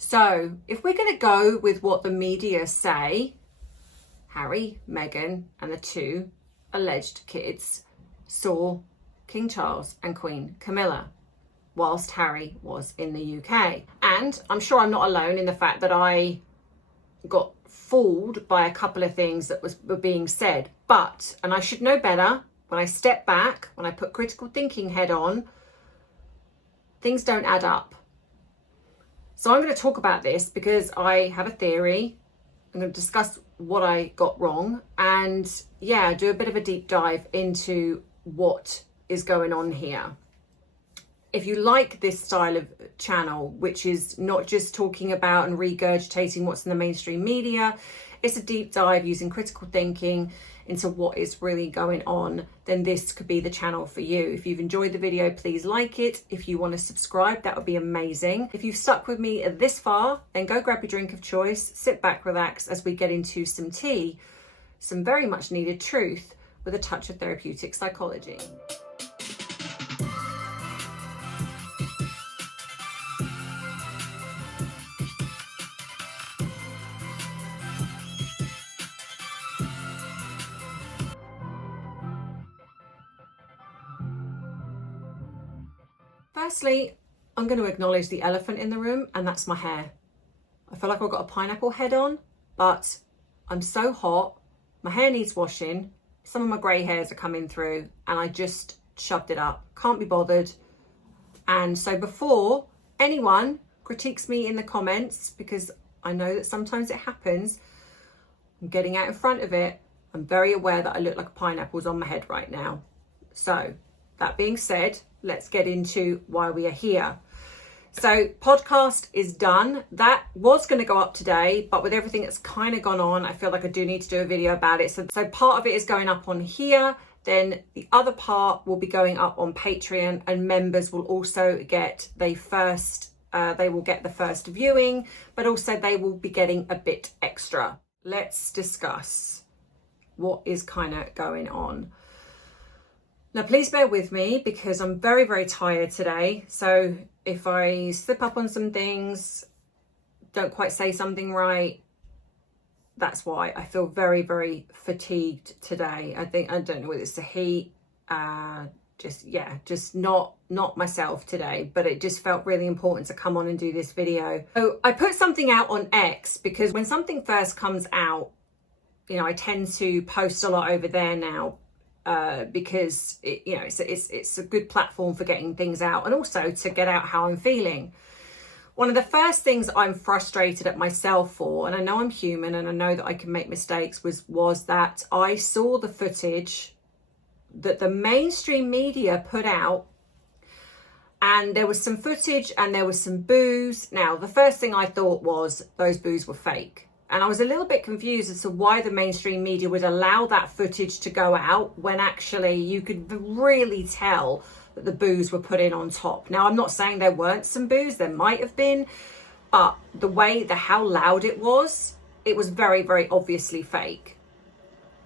So if we're going to go with what the media say, Harry, Meghan and the two alleged kids saw King Charles and Queen Camilla whilst Harry was in the UK. And I'm sure I'm not alone in the fact that I got fooled by a couple of things that were being said. But, and I should know better, when I step back, when I put critical thinking head on, things don't add up. So I'm going to talk about this because I have a theory. I'm going to discuss what I got wrong and do a bit of a deep dive into what is going on here. If you like this style of channel, which is not just talking about and regurgitating what's in the mainstream media, it's a deep dive using critical thinking into what is really going on, then this could be the channel for you. If you've enjoyed the video, please like it. If you want to subscribe, that would be amazing. If you've stuck with me this far, then go grab your drink of choice, sit back, relax as we get into some tea, some very much needed truth with a touch of therapeutic psychology. Firstly, I'm going to acknowledge the elephant in the room, and that's my hair. I feel like I've got a pineapple head on, but I'm so hot, my hair needs washing, some of my grey hairs are coming through, and I just shoved it up. Can't be bothered. And so before anyone critiques me in the comments, because I know that sometimes it happens, I'm getting out in front of it. I'm very aware that I look like a pineapple's on my head right now. So that being said, let's get into why we are here. So podcast is done. That was going to go up today, but with everything that's kind of gone on, I feel like I do need to do a video about it. So part of it is going up on here. Then the other part will be going up on Patreon, and members will also get they will get the first viewing, but also they will be getting a bit extra. Let's discuss what is kind of going on. Now, please bear with me because I'm very, very tired today. So if I slip up on some things, don't quite say something right, that's why. I feel very, very fatigued today. I don't know whether it's the heat, just not myself today, but it just felt really important to come on and do this video. So I put something out on X because when something first comes out, I tend to post a lot over there now. Because it's a good platform for getting things out and also to get out how I'm feeling. One of the first things I'm frustrated at myself for, and I know I'm human and I know that I can make mistakes, was that I saw the footage that the mainstream media put out, and there was some footage and there was some boos. Now, the first thing I thought was those boos were fake. And I was a little bit confused as to why the mainstream media would allow that footage to go out when actually you could really tell that the boos were put in on top. Now, I'm not saying there weren't some boos, there might have been, but how loud it was very, very obviously fake.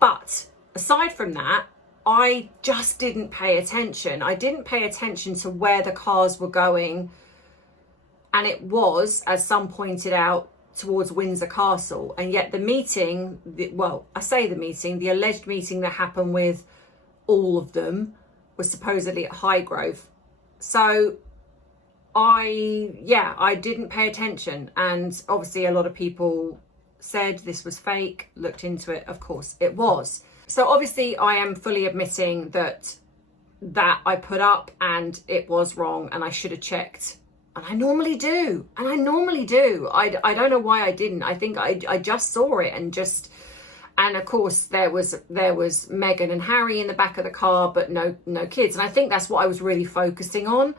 But aside from that, I just didn't pay attention. I didn't pay attention to where the cars were going. And it was, as some pointed out, towards Windsor Castle. And yet the meeting, the alleged meeting that happened with all of them was supposedly at Highgrove. So I didn't pay attention. And obviously a lot of people said this was fake, looked into it. Of course it was. So obviously I am fully admitting that I put up and it was wrong and I should have checked. And I normally do. I don't know why I didn't. I think I just saw it and of course there was Meghan and Harry in the back of the car, but no kids. And I think that's what I was really focusing on.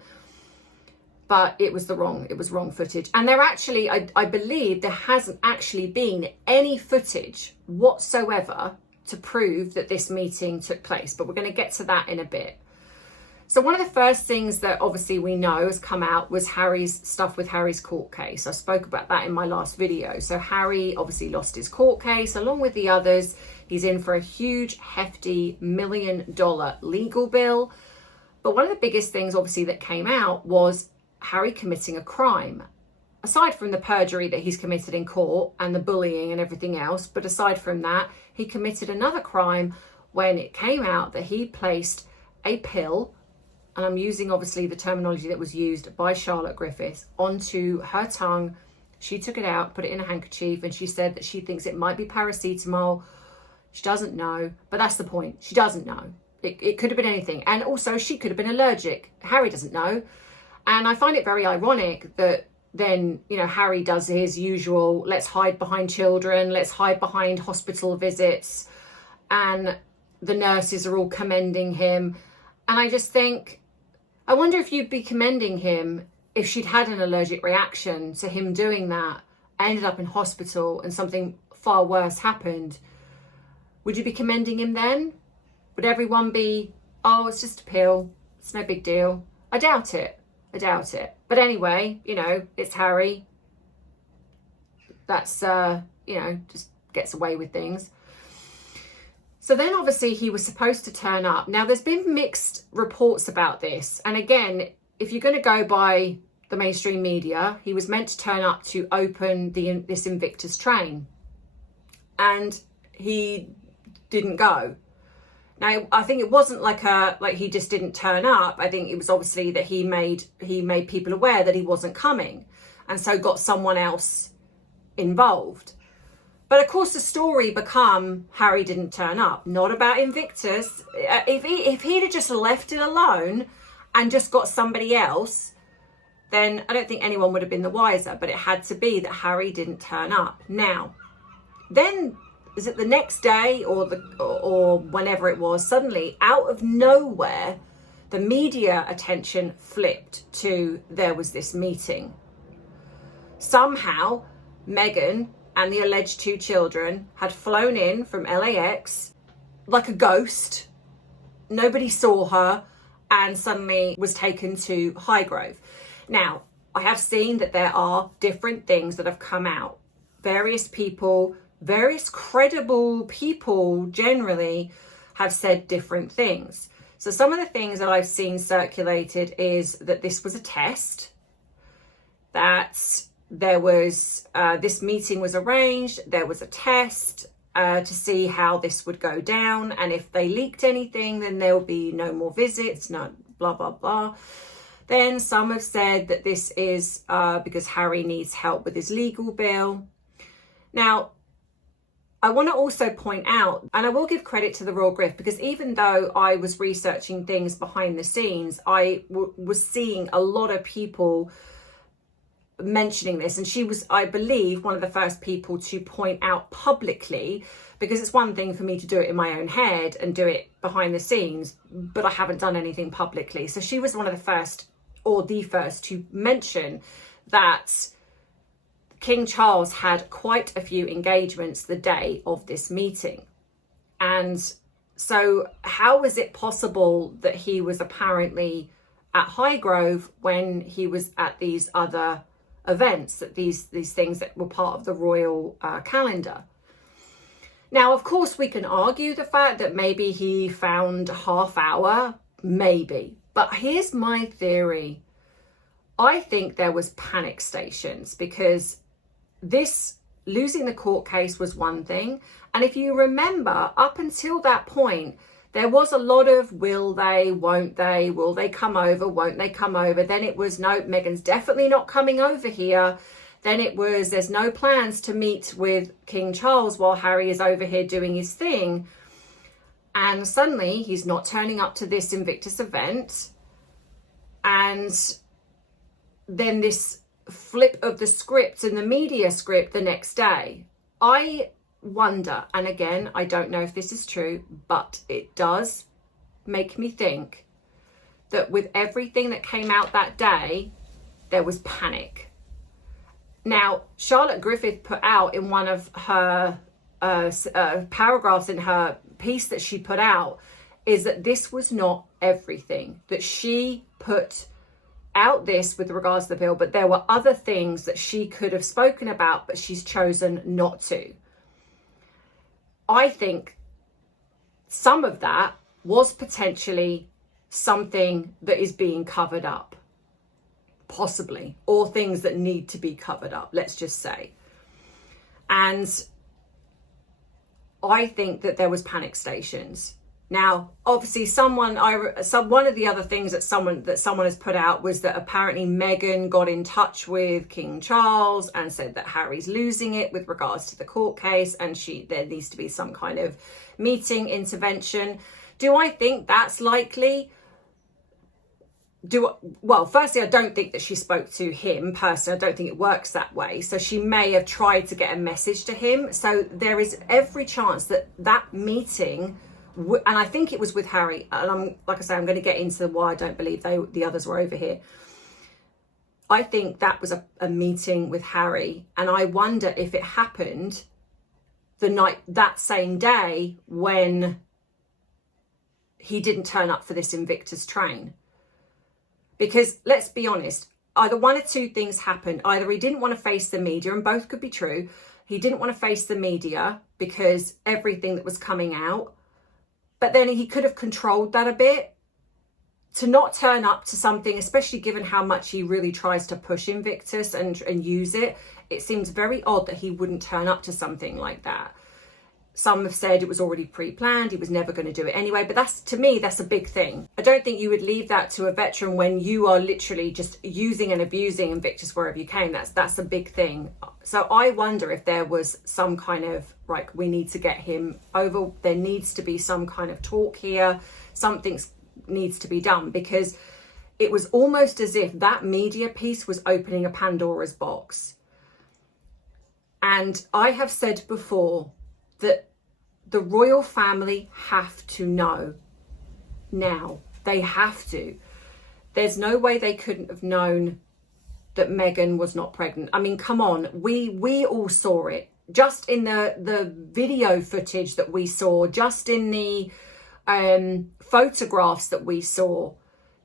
But it was wrong footage. And there actually, I believe there hasn't actually been any footage whatsoever to prove that this meeting took place. But we're going to get to that in a bit. So one of the first things that obviously we know has come out was Harry's stuff with Harry's court case. I spoke about that in my last video. So Harry obviously lost his court case along with the others. He's in for a huge, hefty $1 million legal bill. But one of the biggest things obviously that came out was Harry committing a crime. aside from the perjury that he's committed in court and the bullying and everything else, but aside from that, he committed another crime when it came out that he placed a pill, and I'm using obviously the terminology that was used by Charlotte Griffiths, onto her tongue. She took it out, put it in a handkerchief, and she said that she thinks it might be paracetamol. She doesn't know, but that's the point. She doesn't know. It could have been anything. And also she could have been allergic. Harry doesn't know. And I find it very ironic that then, you know, Harry does his usual, let's hide behind children, let's hide behind hospital visits, and the nurses are all commending him. And I just think, I wonder if you'd be commending him if she'd had an allergic reaction to him doing that, ended up in hospital and something far worse happened. Would you be commending him then? Would everyone be, oh, it's just a pill, it's no big deal? I doubt it. I doubt it. But anyway, you know, it's Harry. That's, you know, just gets away with things. So then obviously he was supposed to turn up. Now there's been mixed reports about this. And again, if you're going to go by the mainstream media, he was meant to turn up to open this Invictus train. And he didn't go. Now, I think it wasn't like he just didn't turn up. I think it was obviously that he made people aware that he wasn't coming, and so got someone else involved. But of course, the story become Harry didn't turn up, not about Invictus. If he'd have just left it alone and just got somebody else, then I don't think anyone would have been the wiser. But it had to be that Harry didn't turn up. Now, then. Is it the next day or whenever it was, suddenly out of nowhere, the media attention flipped to there was this meeting. Somehow, Meghan and the alleged 2 children had flown in from LAX like a ghost. Nobody saw her and suddenly was taken to Highgrove. Now, I have seen that there are different things that have come out. Various credible people generally have said different things. So some of the things that I've seen circulated is that this was a test, that there was, this meeting was arranged, there was a test to see how this would go down. And if they leaked anything, then there will be no more visits, no blah, blah, blah. Then some have said that this is because Harry needs help with his legal bill. Now, I want to also point out, and I will give credit to the Royal Grift, because even though I was researching things behind the scenes, I was seeing a lot of people mentioning this. And she was, I believe, one of the first people to point out publicly, because it's one thing for me to do it in my own head and do it behind the scenes, but I haven't done anything publicly. So she was one of the first, or the first, to mention that King Charles had quite a few engagements the day of this meeting. And so how was it possible that he was apparently at Highgrove when he was at these other events, that these things that were part of the royal calendar? Now, of course, we can argue the fact that maybe he found a half hour, maybe. But here's my theory. I think there was panic stations, because this losing the court case was one thing. And if you remember, up until that point, there was a lot of will they, won't they, will they come over, won't they come over? Then it was, no, Meghan's definitely not coming over here. Then it was, there's no plans to meet with King Charles while Harry is over here doing his thing. And suddenly he's not turning up to this Invictus event. And then this flip of the script and the media script the next day. I wonder, and again, I don't know if this is true, but it does make me think that with everything that came out that day, there was panic. Now, Charlotte Griffith put out in one of her paragraphs in her piece that she put out, is that this was not everything, that she put out this with regards to the bill, but there were other things that she could have spoken about, but she's chosen not to. I think some of that was potentially something that is being covered up. possibly, or things that need to be covered up, let's just say. And I think that there was panic stations. Now, obviously, one of the other things that someone has put out was that apparently Meghan got in touch with King Charles and said that Harry's losing it with regards to the court case, and there needs to be some kind of meeting, intervention. Do I think that's likely? Well, firstly, I don't think that she spoke to him personally. I don't think it works that way. So she may have tried to get a message to him. So there is every chance that that meeting, and I think it was with Harry, and like I say, I'm going to get into why I don't believe the others were over here. I think that was a meeting with Harry, and I wonder if it happened that same day when he didn't turn up for this Invictus train. Because let's be honest, either one or two things happened. Either he didn't want to face the media, and both could be true. He didn't want to face the media because everything that was coming out. But then he could have controlled that a bit to not turn up to something, especially given how much he really tries to push Invictus and use it. It seems very odd that he wouldn't turn up to something like that. Some have said it was already pre-planned, he was never going to do it anyway, but to me, that's a big thing. I don't think you would leave that to a veteran when you are literally just using and abusing Invictus wherever you can. That's a big thing. So I wonder if there was some kind of, like, we need to get him over, there needs to be some kind of talk here, something needs to be done, because it was almost as if that media piece was opening a Pandora's box. And I have said before that the royal family have to know now. They have to. There's no way they couldn't have known that Meghan was not pregnant. I mean, come on, we all saw it. Just in the video footage that we saw, just in the photographs that we saw,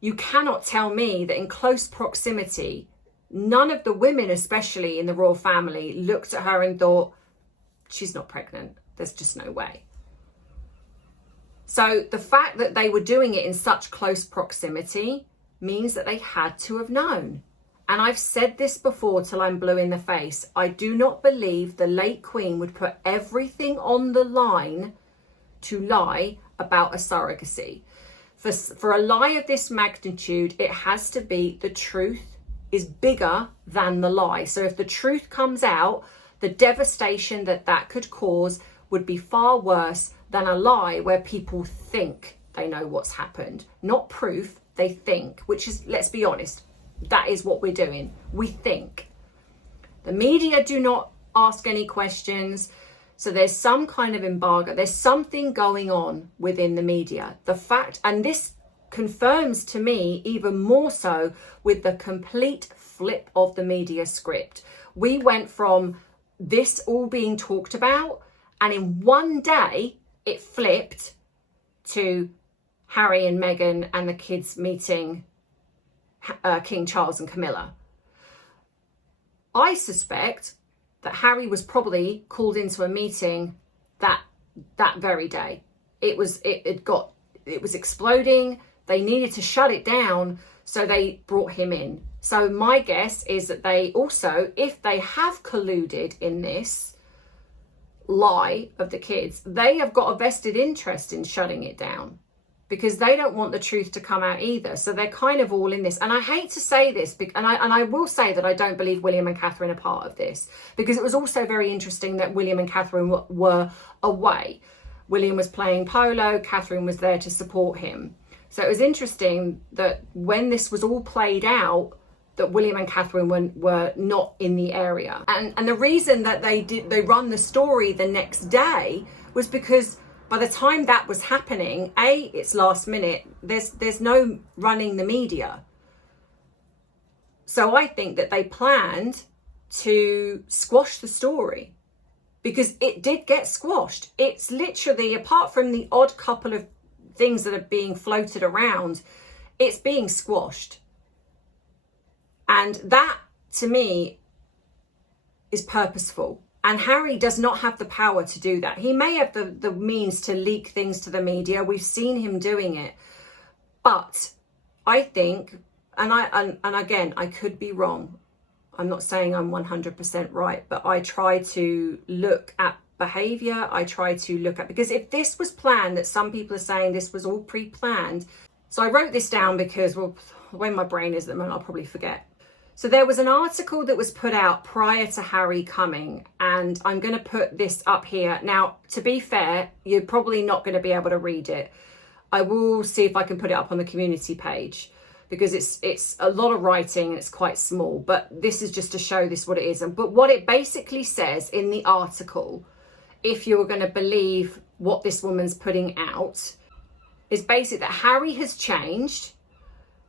you cannot tell me that in close proximity, none of the women, especially in the royal family, looked at her and thought, she's not pregnant. There's just no way. So the fact that they were doing it in such close proximity means that they had to have known. And I've said this before till I'm blue in the face. I do not believe the late Queen would put everything on the line to lie about a surrogacy. For a lie of this magnitude, it has to be the truth is bigger than the lie. So if the truth comes out, the devastation that could cause would be far worse than a lie where people think they know what's happened. Not proof, they think, which is, let's be honest, that is what we're doing. We think. The media do not ask any questions. So there's some kind of embargo. There's something going on within the media. The fact, and this confirms to me even more so with the complete flip of the media script. We went from this all being talked about, and in one day it flipped to Harry and Meghan and the kids meeting King Charles and Camilla. I suspect that Harry was probably called into a meeting that very day. It was exploding. They needed to shut it down, so they brought him in. So my guess is that they also, if they have colluded in this lie of the kids, they have got a vested interest in shutting it down, because they don't want the truth to come out either. So they're kind of all in this. And I hate to say this, and I will say that I don't believe William and Catherine are part of this, because it was also very interesting that William and Catherine were away. William was playing polo, Catherine was there to support him. So it was interesting that when this was all played out, that William and Catherine were not in the area. And the reason that they run the story the next day was because by the time that was happening, it's last minute. There's no running the media. So I think that they planned to squash the story, because it did get squashed. It's literally, apart from the odd couple of things that are being floated around, it's being squashed. And that, to me, is purposeful. And Harry does not have the power to do that. He may have the means to leak things to the media. We've seen him doing it. But I think and again, I could be wrong. I'm not saying I'm 100% right, but I try to look at behavior. I try to look at, because if this was planned, that some people are saying this was all pre-planned. So I wrote this down because, well, when my brain is at the moment, I'll probably forget. So there was an article that was put out prior to Harry coming, and I'm going to put this up here. Now, to be fair, you're probably not going to be able to read it. I will see if I can put it up on the community page, because it's a lot of writing and it's quite small, but this is just to show this what it is. But what it basically says in the article, if you were going to believe what this woman's putting out, is basically that Harry has changed,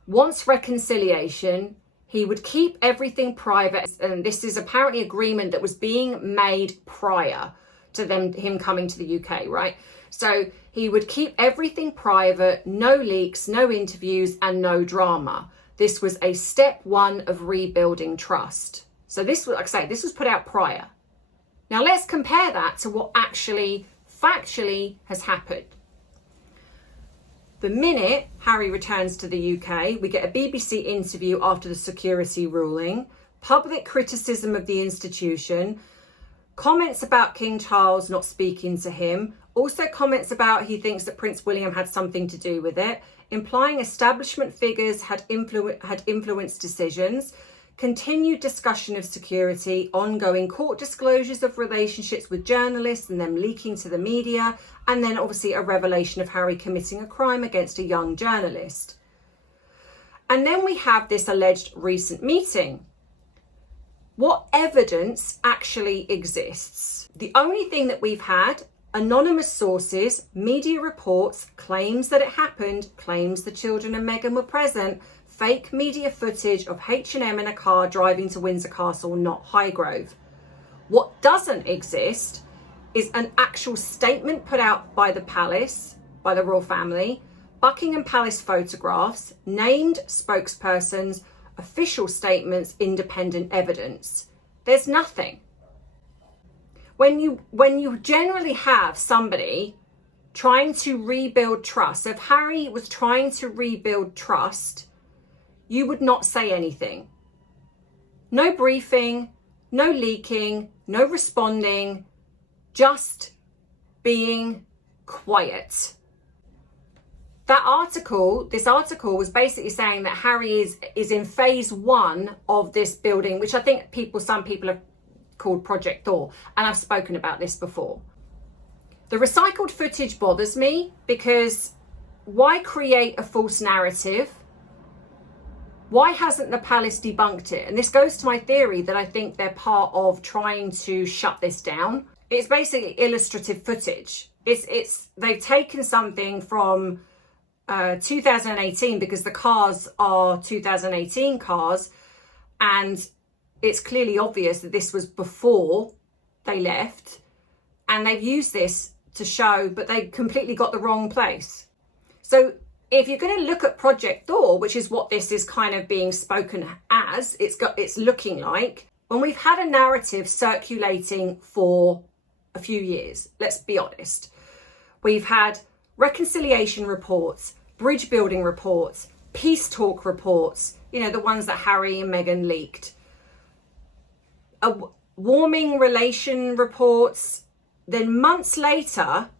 wants reconciliation, he would keep everything private, and this is apparently agreement that was being made prior to him coming to the UK, right? So he would keep everything private, no leaks, no interviews, and no drama. This was a step one of rebuilding trust. So this was, like I say, this was put out prior. Now let's compare that to what actually factually has happened. The minute Harry returns to the UK, we get a BBC interview after the security ruling, public criticism of the institution, comments about King Charles not speaking to him, also comments about he thinks that Prince William had something to do with it, implying establishment figures had influenced decisions, continued discussion of security, ongoing court disclosures of relationships with journalists and them leaking to the media, and then obviously a revelation of Harry committing a crime against a young journalist. And then we have this alleged recent meeting. What evidence actually exists? The only thing that we've had, anonymous sources, media reports, claims that it happened, claims the children and Meghan were present, fake media footage of H&M in a car driving to Windsor Castle, not Highgrove. What doesn't exist is an actual statement put out by the palace, by the royal family, Buckingham Palace photographs, named spokespersons, official statements, independent evidence. There's nothing. When you generally have somebody trying to rebuild trust, if Harry was trying to rebuild trust, you would not say anything. No briefing, no leaking, no responding, just being quiet. This article was basically saying that Harry is in phase one of this building, which I think some people have called Project Thor, and I've spoken about this before. The recycled footage bothers me because why create a false narrative? Why hasn't the palace debunked it? And this goes to my theory that I think they're part of trying to shut this down. It's basically illustrative footage. They've taken something from 2018, because the cars are 2018 cars, and it's clearly obvious that this was before they left, and they've used this to show, but they completely got the wrong place. So if you're going to look at Project Thor, which is what this is kind of being spoken as, it's looking like, when we've had a narrative circulating for a few years, let's be honest, we've had reconciliation reports, bridge building reports, peace talk reports, the ones that Harry and Meghan leaked, warming relation reports. Then months later,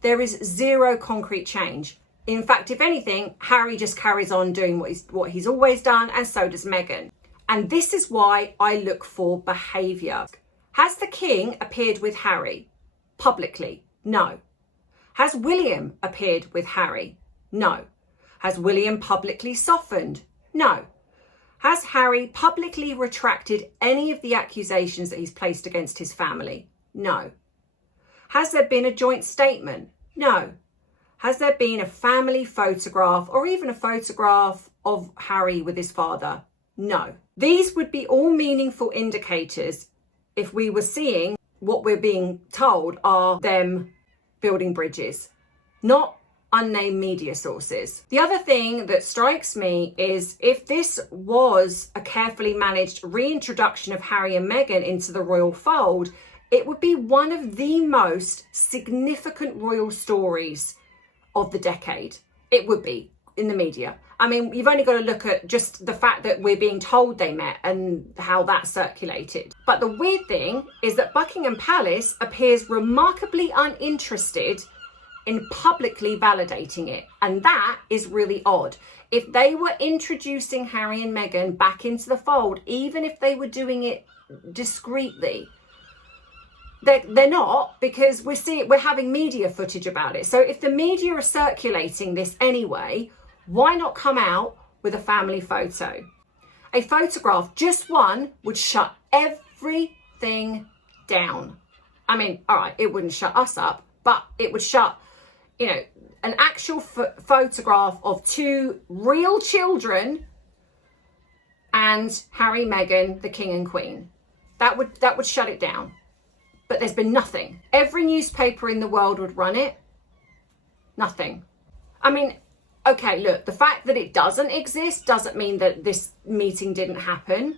there is zero concrete change. In fact, if anything, Harry just carries on doing what he's always done, and so does Meghan. And this is why I look for behaviour. Has the king appeared with Harry publicly? No. Has William appeared with Harry? No. Has William publicly softened? No. Has Harry publicly retracted any of the accusations that he's placed against his family? No. Has there been a joint statement? No. Has there been a family photograph or even a photograph of Harry with his father? No. These would be all meaningful indicators if we were seeing what we're being told are them building bridges, not unnamed media sources. The other thing that strikes me is if this was a carefully managed reintroduction of Harry and Meghan into the royal fold, it would be one of the most significant royal stories of the decade. It would be. in the media. I mean, you've only got to look at just the fact that we're being told they met and how that circulated. But the weird thing is that Buckingham Palace appears remarkably uninterested in publicly validating it. And that is really odd. If they were introducing Harry and Meghan back into the fold, even if they were doing it discreetly, they're not, because we're having media footage about it. So if the media are circulating this anyway, why not come out with a family photo? A photograph, just one, would shut everything down. I mean, all right, it wouldn't shut us up, but it would shut, you know, an actual photograph of two real children and Harry, Meghan, the King and Queen. That would shut it down. But there's been nothing. Every newspaper in the world would run it. Nothing. I mean, okay, look, the fact that it doesn't exist doesn't mean that this meeting didn't happen.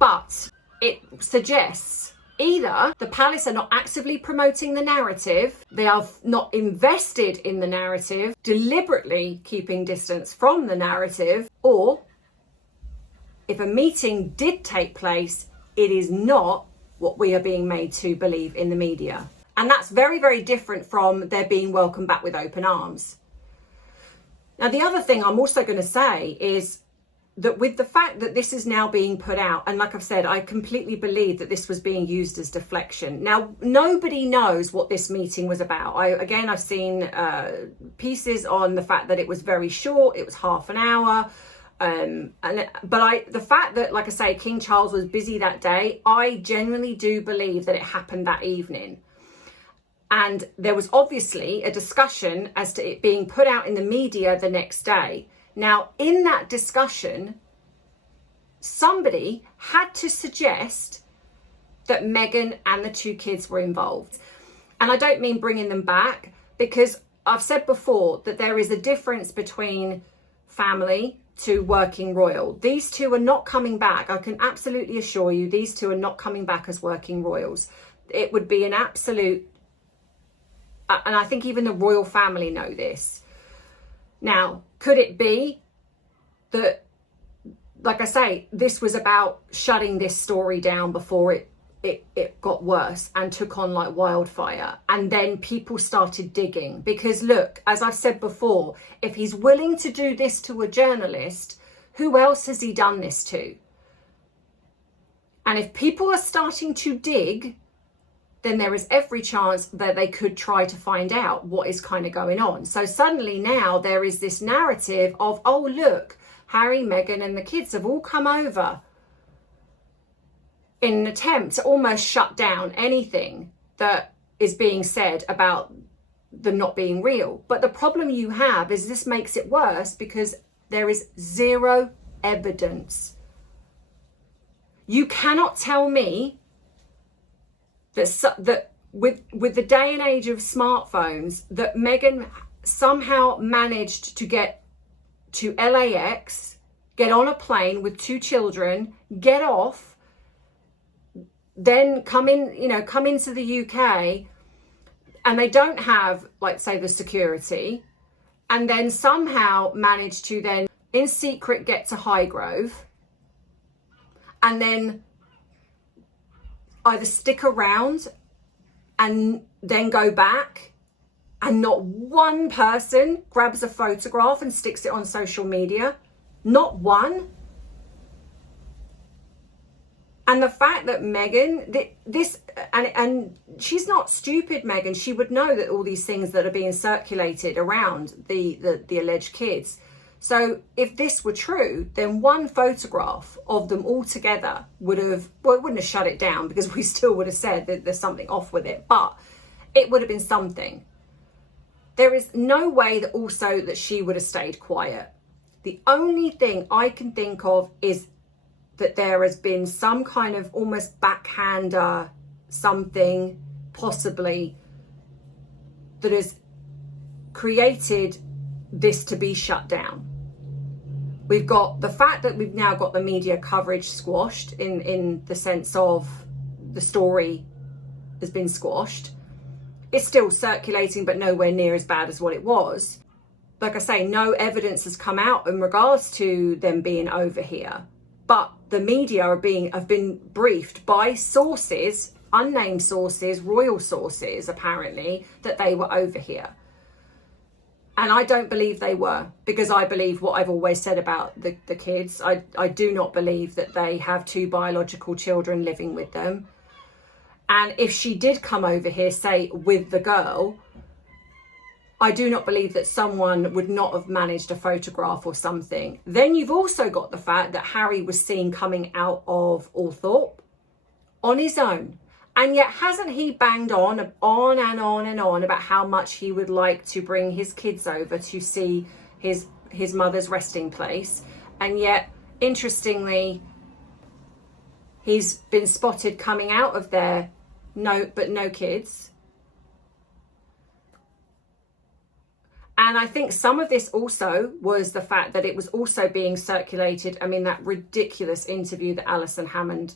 But it suggests either the palace are not actively promoting the narrative, they are not invested in the narrative, deliberately keeping distance from the narrative, or if a meeting did take place, it is not what we are being made to believe in the media. And that's very, very different from their being welcomed back with open arms. Now, the other thing I'm also going to say is that with the fact that this is now being put out, and like I've said, I completely believe that this was being used as deflection. Now, nobody knows what this meeting was about. I've seen pieces on the fact that it was very short, it was half an hour. The fact that, like I say, King Charles was busy that day, I genuinely do believe that it happened that evening. And there was obviously a discussion as to it being put out in the media the next day. Now, in that discussion, somebody had to suggest that Meghan and the two kids were involved. And I don't mean bringing them back, because I've said before that there is a difference between family to working royal. These two are not coming back. I can absolutely assure you, these two are not coming back as working royals. It would be an absolute, and I think even the royal family know this. Now, could it be that, like I say, this was about shutting this story down before it got worse and took on like wildfire, and then people started digging? Because look, as I've said before, if he's willing to do this to a journalist, who else has he done this to? And if people are starting to dig, then there is every chance that they could try to find out what is kind of going on. So suddenly now there is this narrative of, oh look, Harry, Meghan and the kids have all come over in an attempt to almost shut down anything that is being said about them not being real. But the problem you have is this makes it worse because there is zero evidence. You cannot tell me that with the day and age of smartphones, that Meghan somehow managed to get to LAX, get on a plane with two children, get off, then come into the UK, and they don't have, like, say, the security, and then somehow manage to then in secret get to Highgrove, and then either stick around and then go back, and not one person grabs a photograph and sticks it on social media. Not one. And the fact that Meghan, and she's not stupid, Meghan, she would know that all these things that are being circulated around the alleged kids. So if this were true, then one photograph of them all together would have, well, it wouldn't have shut it down, because we still would have said that there's something off with it, but it would have been something. There is no way that also that she would have stayed quiet. The only thing I can think of is that there has been some kind of almost backhander, something possibly, that has created this to be shut down. We've got the fact that we've now got the media coverage squashed in the sense of the story has been squashed. It's still circulating, but nowhere near as bad as what it was. like I say, no evidence has come out in regards to them being over here. But the media have been briefed by sources, unnamed sources, royal sources apparently, that they were over here. And I don't believe they were, because I believe what I've always said about the kids. I do not believe that they have 2 biological children living with them. And if she did come over here, say, with the girl, I do not believe that someone would not have managed a photograph or something. Then you've also got the fact that Harry was seen coming out of Althorpe on his own. And yet hasn't he banged on and on about how much he would like to bring his kids over to see his mother's resting place? And yet, interestingly, he's been spotted coming out of there, no kids. And I think some of this also was the fact that it was also being circulated. I mean, that ridiculous interview that Alison Hammond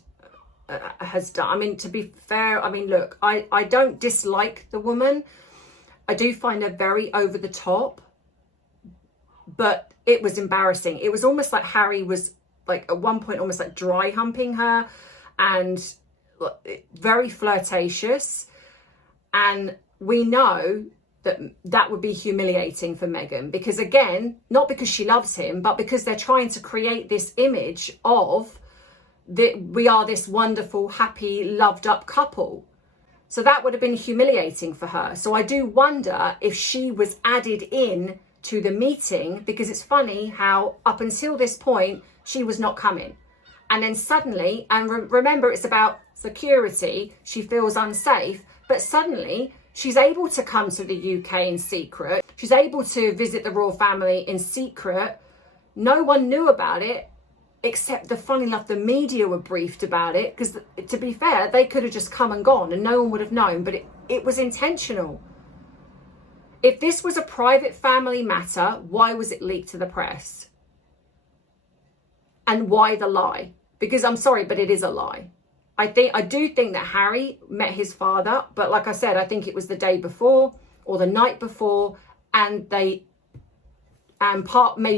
has done. I mean, to be fair, I mean, look, I don't dislike the woman. I do find her very over the top, but it was embarrassing. It was almost like Harry was, like, at one point almost like dry humping her, and very flirtatious. And we know that would be humiliating for Meghan, because again, not because she loves him, but because they're trying to create this image of that we are this wonderful, happy, loved up couple. So that would have been humiliating for her. So I do wonder if she was added in to the meeting, because it's funny how up until this point, she was not coming. And then suddenly, and remember, it's about security, she feels unsafe, but suddenly she's able to come to the UK in secret. She's able to visit the royal family in secret. No one knew about it, except funny enough, the media were briefed about it, because to be fair, they could have just come and gone and no one would have known, but it was intentional. If this was a private family matter, why was it leaked to the press? And why the lie? Because I'm sorry, but it is a lie. I do think that Harry met his father, but like I said, I think it was the day before or the night before, and maybe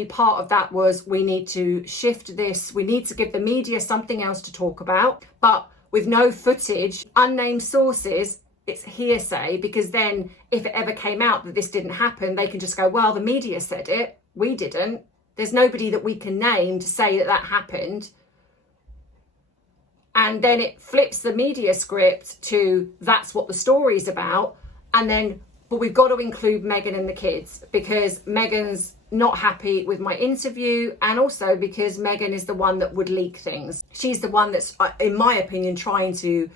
part of that was, we need to shift this. We need to give the media something else to talk about, but with no footage, unnamed sources, it's hearsay, because then if it ever came out that this didn't happen, they can just go, well, the media said it, we didn't. There's nobody that we can name to say that happened. And then it flips the media script to, that's what the story's about. And then, but we've got to include Meghan and the kids, because Meghan's not happy with my interview, and also because Meghan is the one that would leak things. She's the one that's, in my opinion, trying to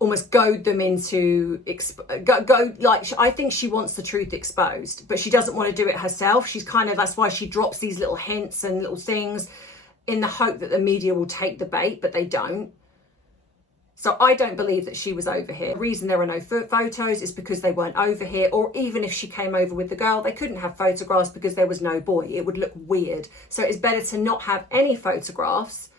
almost goad them into I think she wants the truth exposed, but she doesn't want to do it herself. She's kind of, that's why she drops these little hints and little things in the hope that the media will take the bait, but they don't. So I don't believe that she was over here. The reason there are no photos is because they weren't over here, or even if she came over with the girl, they couldn't have photographs because there was no boy. It would look weird. So it's better to not have any photographs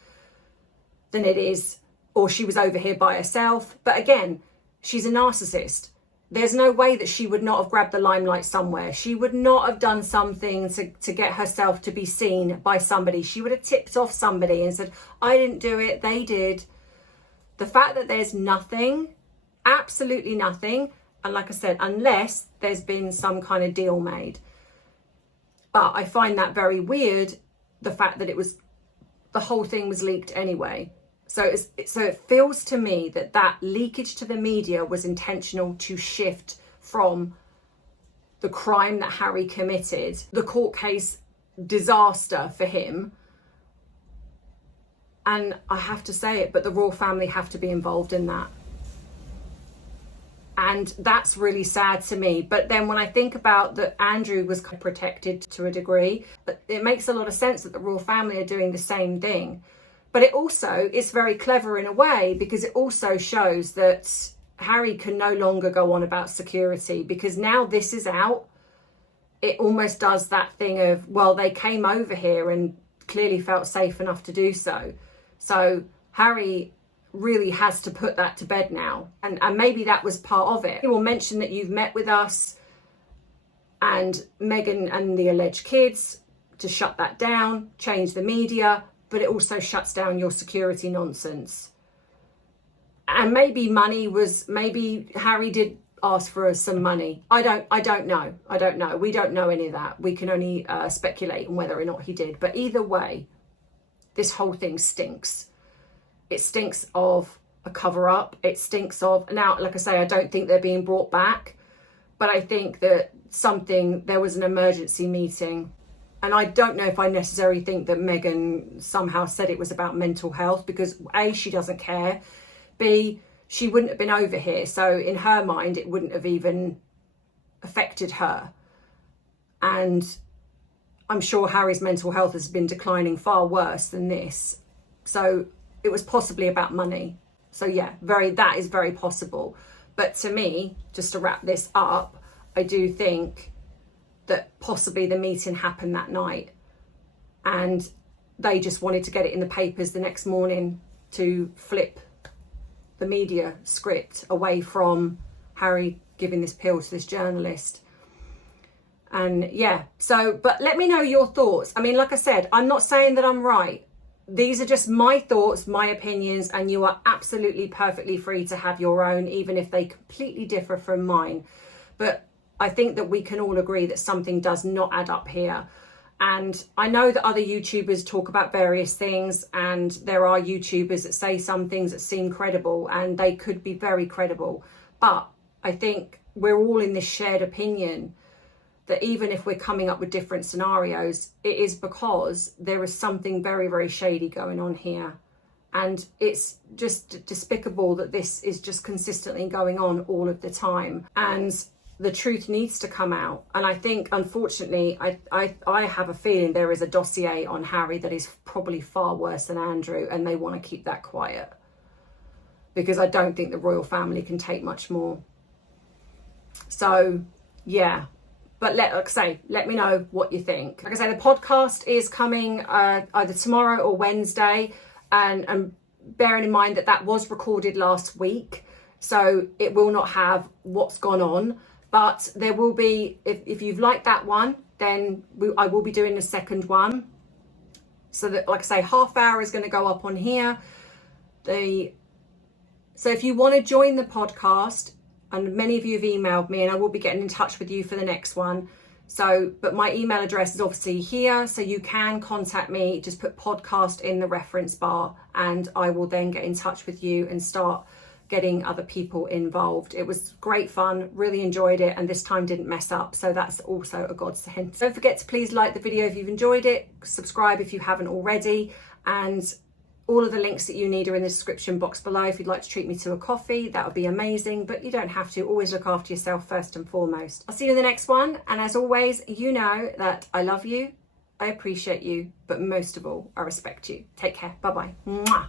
than it is, or she was over here by herself. But again, she's a narcissist. There's no way that she would not have grabbed the limelight somewhere. She would not have done something to get herself to be seen by somebody. She would have tipped off somebody and said, I didn't do it, they did. The fact that there's nothing, absolutely nothing, and like I said, unless there's been some kind of deal made. But I find that very weird, the fact that the whole thing was leaked anyway. So it feels to me that leakage to the media was intentional to shift from the crime that Harry committed, the court case disaster for him. And I have to say it, but the royal family have to be involved in that. And that's really sad to me. But then when I think about that Andrew was protected to a degree, but it makes a lot of sense that the royal family are doing the same thing. But it also is very clever in a way, because it also shows that Harry can no longer go on about security, because now this is out. It almost does that thing of, well, they came over here and clearly felt safe enough to do so. So Harry really has to put that to bed now. And maybe that was part of it. He will mention that you've met with us. and Meghan and the alleged kids to shut that down, change the media, but it also shuts down your security nonsense. And maybe maybe Harry did ask for some money. I don't know. We don't know any of that. We can only speculate on whether or not he did. But either way, this whole thing stinks. It stinks of a cover up. It stinks of, now, like I say, I don't think they're being brought back, but I think that there was an emergency meeting. And I don't know if I necessarily think that Meghan somehow said it was about mental health, because A, she doesn't care. B, she wouldn't have been over here. So in her mind, it wouldn't have even affected her. And I'm sure Harry's mental health has been declining far worse than this. So it was possibly about money. So yeah, that is very possible. But to me, just to wrap this up, I do think that possibly the meeting happened that night and they just wanted to get it in the papers the next morning to flip the media script away from Harry giving this pill to this journalist. And yeah, so, but let me know your thoughts. I mean, like I said, I'm not saying that I'm right. These are just my thoughts, my opinions, and you are absolutely perfectly free to have your own, even if they completely differ from mine. But I think that we can all agree that something does not add up here. And I know that other YouTubers talk about various things, and there are YouTubers that say some things that seem credible, and they could be very credible. But I think we're all in this shared opinion that even if we're coming up with different scenarios, it is because there is something very, very shady going on here. And it's just despicable that this is just consistently going on all of the time. And the truth needs to come out. And I think, unfortunately, I have a feeling there is a dossier on Harry that is probably far worse than Andrew, and they want to keep that quiet. Because I don't think the royal family can take much more. So, yeah. But like I say, let me know what you think. Like I say, the podcast is coming either tomorrow or Wednesday. And bearing in mind that that was recorded last week, so it will not have what's gone on. But there will be, if you've liked that one, then I will be doing the second one. So that, like I say, half hour is going to go up on here. So if you want to join the podcast, and many of you have emailed me, and I will be getting in touch with you for the next one. So, but my email address is obviously here, so you can contact me. Just put podcast in the reference bar, and I will then get in touch with you and start getting other people involved. It was great fun, really enjoyed it, and this time didn't mess up, so that's also a godsend. Don't forget to please like the video if you've enjoyed it, subscribe if you haven't already, and all of the links that you need are in the description box below. If you'd like to treat me to a coffee, that would be amazing, but you don't have to. Always look after yourself first and foremost. I'll see you in the next one, and as always, you know that I love you, I appreciate you, but most of all, I respect you. Take care. Bye-bye. Mwah.